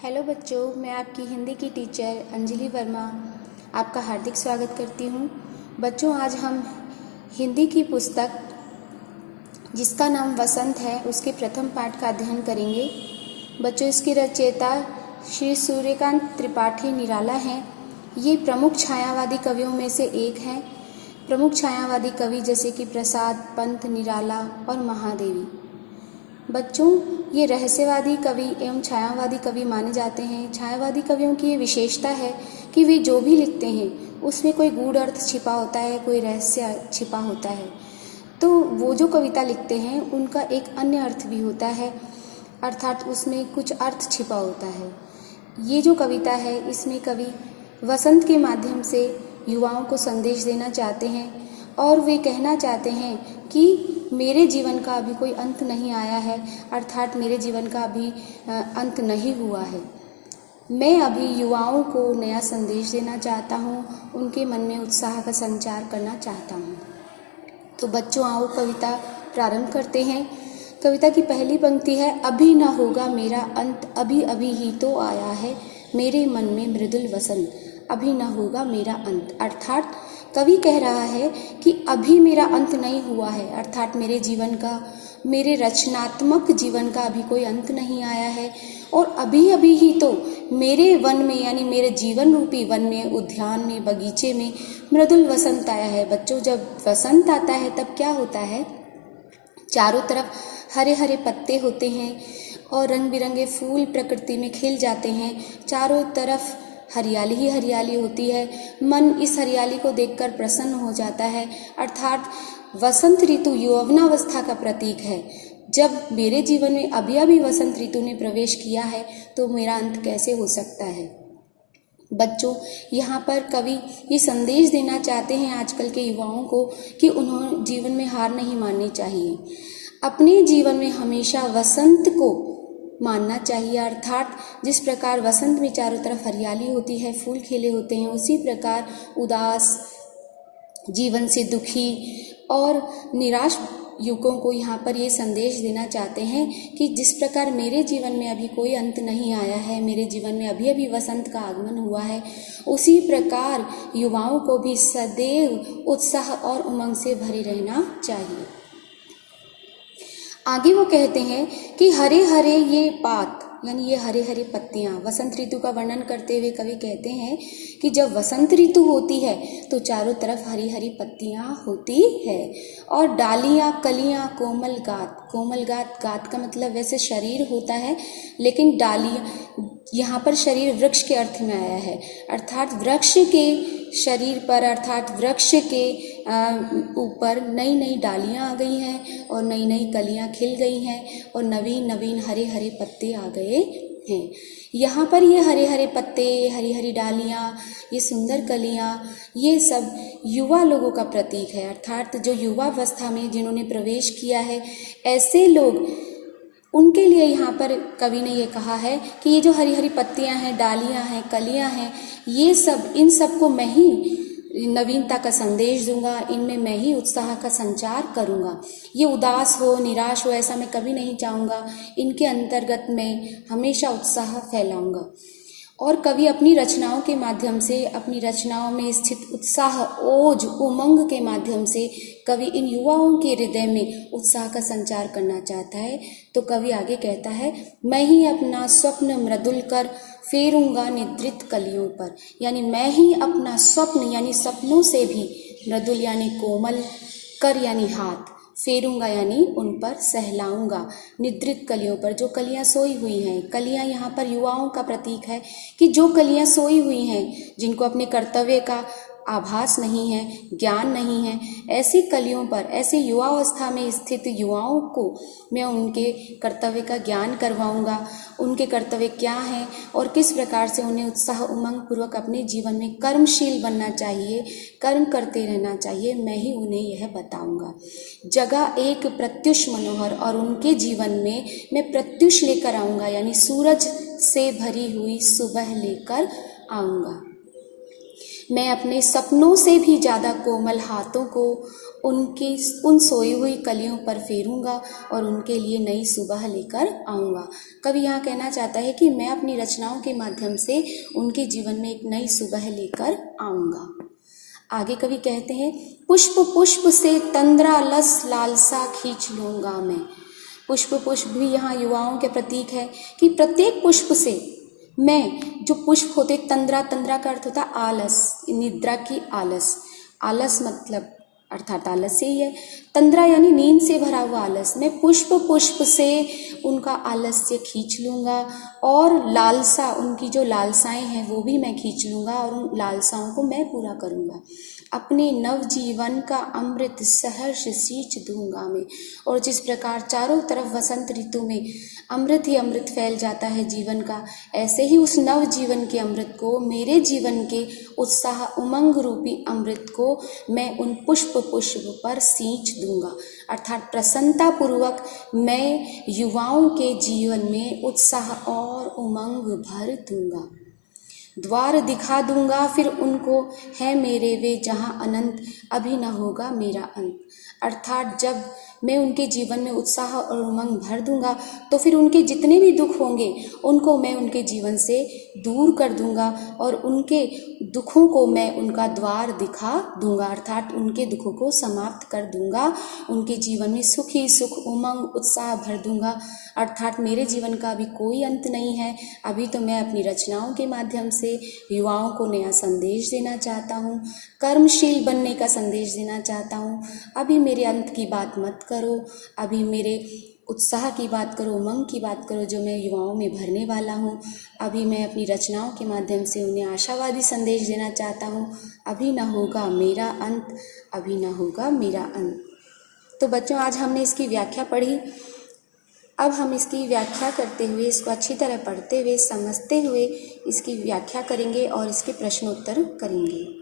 Hello बच्चों, मैं आपकी हिंदी की टीचर अंजलि वर्मा आपका हार्दिक स्वागत करती हूँ। बच्चों, आज हम हिंदी की पुस्तक जिसका नाम वसंत है उसके प्रथम पाठ का अध्ययन करेंगे। बच्चों, इसके रचयिता श्री सूर्यकांत त्रिपाठी निराला हैं। ये प्रमुख छायावादी कवियों में से एक हैं। प्रमुख छायावादी कवि जैसे कि प्रसाद, पंत, निराला और महादेवी। बच्चों, ये रहस्यवादी कवि एवं छायावादी कवि माने जाते हैं। छायावादी कवियों की ये विशेषता है कि वे जो भी लिखते हैं उसमें कोई गूढ़ अर्थ छिपा होता है, कोई रहस्य छिपा होता है। तो वो जो कविता लिखते हैं उनका एक अन्य अर्थ भी होता है, अर्थात उसमें कुछ अर्थ छिपा होता है। ये जो कविता है इसमें कवि वसंत के माध्यम से युवाओं को संदेश देना चाहते हैं और वे कहना चाहते हैं कि मेरे जीवन का अभी कोई अंत नहीं आया है, अर्थात मेरे जीवन का अभी अंत नहीं हुआ है। मैं अभी युवाओं को नया संदेश देना चाहता हूँ, उनके मन में उत्साह का संचार करना चाहता हूँ। तो बच्चों, आओ कविता प्रारंभ करते हैं। कविता की पहली पंक्ति है, अभी न होगा मेरा अंत, अभी अभी ही तो आया है मेरे मन में मृदुल वसंत। अभी न होगा मेरा अंत, अर्थात कवि कह रहा है कि अभी मेरा अंत नहीं हुआ है, अर्थात मेरे जीवन का, मेरे रचनात्मक जीवन का अभी कोई अंत नहीं आया है और अभी अभी ही तो मेरे वन में, यानी मेरे जीवन रूपी वन में, उद्यान में, बगीचे में मृदुल वसंत आया है। बच्चों, जब वसंत आता है तब क्या होता है? चारों तरफ हरे हरे पत्ते होते हैं और रंग बिरंगे फूल प्रकृति में खिल जाते हैं। चारों तरफ हरियाली ही हरियाली होती है। मन इस हरियाली को देखकर प्रसन्न हो जाता है, अर्थात वसंत ऋतु यौवनावस्था का प्रतीक है। जब मेरे जीवन में अभी अभी वसंत ऋतु ने प्रवेश किया है तो मेरा अंत कैसे हो सकता है? बच्चों, यहाँ पर कवि ये संदेश देना चाहते हैं आजकल के युवाओं को कि उन्होंने जीवन में हार नहीं माननी चाहिए। अपने जीवन में हमेशा वसंत को मानना चाहिए, अर्थात जिस प्रकार वसंत में चारों तरफ हरियाली होती है, फूल खिले होते हैं, उसी प्रकार उदास, जीवन से दुखी और निराश युवकों को यहाँ पर ये संदेश देना चाहते हैं कि जिस प्रकार मेरे जीवन में अभी कोई अंत नहीं आया है, मेरे जीवन में अभी अभी वसंत का आगमन हुआ है, उसी प्रकार युवाओं को भी सदैव उत्साह और उमंग से भरे रहना चाहिए। आगे वो कहते हैं कि हरे हरे ये पात, यानी ये हरे हरे पत्तियाँ, वसंत ऋतु का वर्णन करते हुए कवि कहते हैं कि जब वसंत ऋतु होती है तो चारों तरफ हरी हरी पत्तियाँ होती है और डालियाँ, कलियाँ, कोमल गात। कोमल गात, गात का मतलब वैसे शरीर होता है, लेकिन डालियाँ यहाँ पर शरीर वृक्ष के अर्थ में आया है, अर्थात वृक्ष के शरीर पर, अर्थात वृक्ष के ऊपर नई नई डालियाँ आ गई हैं और नई नई कलियाँ खिल गई हैं और नवीन नवीन हरे हरे पत्ते आ गए हैं। यहाँ पर ये हरे हरे पत्ते, हरी हरी डालियाँ, ये सुंदर कलियाँ, ये सब युवा लोगों का प्रतीक है, अर्थात जो युवा अवस्था में जिन्होंने प्रवेश किया है, ऐसे लोग, उनके लिए यहाँ पर कवि ने ये कहा है कि ये जो हरी हरी पत्तियाँ हैं, डालियाँ हैं, कलियाँ हैं, ये सब, इन सब को मैं ही नवीनता का संदेश दूंगा, इनमें मैं ही उत्साह का संचार करूंगा। ये उदास हो, निराश हो, ऐसा मैं कभी नहीं चाहूँगा। इनके अंतर्गत मैं हमेशा उत्साह फैलाऊंगा। और कवि अपनी रचनाओं के माध्यम से, अपनी रचनाओं में स्थित उत्साह, ओज, उमंग के माध्यम से कवि इन युवाओं के हृदय में उत्साह का संचार करना चाहता है। तो कवि आगे कहता है, मैं ही अपना स्वप्न मृदुल कर फेरूंगा निद्रित कलियों पर, यानी मैं ही अपना स्वप्न, यानी सपनों से भी मृदुल यानी कोमल, कर यानी हाथ, फेरूंगा यानी उन पर सहलाऊंगा, निद्रित कलियों पर, जो कलियां सोई हुई हैं। कलियां यहाँ पर युवाओं का प्रतीक है कि जो कलियां सोई हुई हैं, जिनको अपने कर्तव्य का आभास नहीं है, ज्ञान नहीं है, ऐसी कलियों पर, ऐसे युवावस्था में स्थित युवाओं को मैं उनके कर्तव्य का ज्ञान करवाऊंगा, उनके कर्तव्य क्या हैं और किस प्रकार से उन्हें उत्साह उमंग पूर्वक अपने जीवन में कर्मशील बनना चाहिए, कर्म करते रहना चाहिए, मैं ही उन्हें यह बताऊंगा। जगह एक प्रत्युष मनोहर, और उनके जीवन में मैं प्रत्युष लेकर आऊँगा, यानी सूरज से भरी हुई सुबह लेकर आऊँगा। मैं अपने सपनों से भी ज़्यादा कोमल हाथों को उन सोई हुई कलियों पर फेरूंगा और उनके लिए नई सुबह लेकर आऊँगा। कवि यहाँ कहना चाहता है कि मैं अपनी रचनाओं के माध्यम से उनके जीवन में एक नई सुबह लेकर आऊँगा। आगे कवि कहते हैं, पुष्प पुष्प से तंद्रा लस लालसा खींच लूँगा मैं। पुष्प भी यहाँ युवाओं के प्रतीक है कि प्रत्येक पुष्प से मैं, जो पुष्प होते, तंद्रा का अर्थ होता आलस, निद्रा की आलस, आलस मतलब अर्थात आलस्य ही है। तंद्रा यानी नींद से भरा हुआ आलस। मैं पुष्प से उनका आलस्य खींच लूँगा और लालसा, उनकी जो लालसाएं हैं वो भी मैं खींच लूँगा और उन लालसाओं को मैं पूरा करूँगा। अपने नवजीवन का अमृत सहर्ष सींच दूंगा मैं। और जिस प्रकार चारों तरफ वसंत ऋतु में अमृत ही अमृत फैल जाता है जीवन का, ऐसे ही उस नव जीवन के अमृत को, मेरे जीवन के उत्साह उमंग रूपी अमृत को मैं उन पुष्प पर सींच दूंगा। अर्थात प्रसन्नता पूर्वक मैं युवाओं के जीवन में उत्साह और उमंग भर दूंगा। द्वार दिखा दूंगा फिर उनको, है मेरे वे जहाँ अनंत, अभी न होगा मेरा अंत। अर्थात जब मैं उनके जीवन में उत्साह और उमंग भर दूंगा तो फिर उनके जितने भी दुख होंगे उनको मैं उनके जीवन से दूर कर दूंगा और उनके दुखों को मैं उनका द्वार दिखा दूंगा। अर्थात उनके दुखों को समाप्त कर दूंगा, उनके जीवन में सुख ही सुख, उमंग, उत्साह भर दूंगा। अर्थात मेरे जीवन का अभी कोई अंत नहीं है। अभी तो मैं अपनी रचनाओं के माध्यम से युवाओं को नया संदेश देना चाहता हूँ, कर्मशील बनने का संदेश देना चाहता हूँ। अभी मेरे अंत की बात मत करो, अभी मेरे उत्साह की बात करो, उमंग की बात करो जो मैं युवाओं में भरने वाला हूँ। अभी मैं अपनी रचनाओं के माध्यम से उन्हें आशावादी संदेश देना चाहता हूँ। अभी ना होगा मेरा अंत, अभी ना होगा मेरा अंत। तो बच्चों, आज हमने इसकी व्याख्या पढ़ी। अब हम इसकी व्याख्या करते हुए, इसको अच्छी तरह पढ़ते हुए, समझते हुए इसकी व्याख्या करेंगे और इसके प्रश्नोत्तर करेंगे।